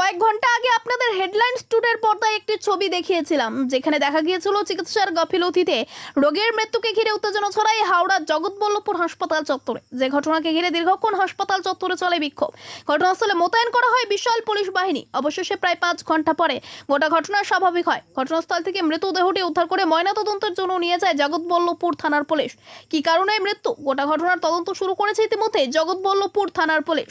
কয়েক ঘন্টা আগে আপনাদের হেডলাইন স্টুডের পর্দায় একটি ছবি দেখিয়েছিলাম, যেখানে দেখা গিয়েছিল চিকিৎসার গাফিলতিতে রোগীর মৃত্যুকে ঘিরে উত্তেজনা ছড়ায় হাওড়ার জগৎবল্লভপুর হাসপাতাল চত্বরে। যে ঘটনাকে ঘিরে দীর্ঘক্ষণ হাসপাতাল চত্বরে চলে বিক্ষোভ। ঘটনাস্থলে মোতায়েন করা হয় বিশাল পুলিশ বাহিনী। অবশেষে প্রায় 5 ঘন্টা পরে গোটা ঘটনা স্বাভাবিক হয়। ঘটনাস্থল থেকে মৃতদেহটি উদ্ধার করে ময়নাতদন্তের জন্য নিয়ে যায় জগৎবল্লভপুর থানার পুলিশ। কি কারণে মৃত্যু, গোটা ঘটনার তদন্ত শুরু করেছে ইতিমধ্যে জগৎবল্লভপুর থানার পুলিশ।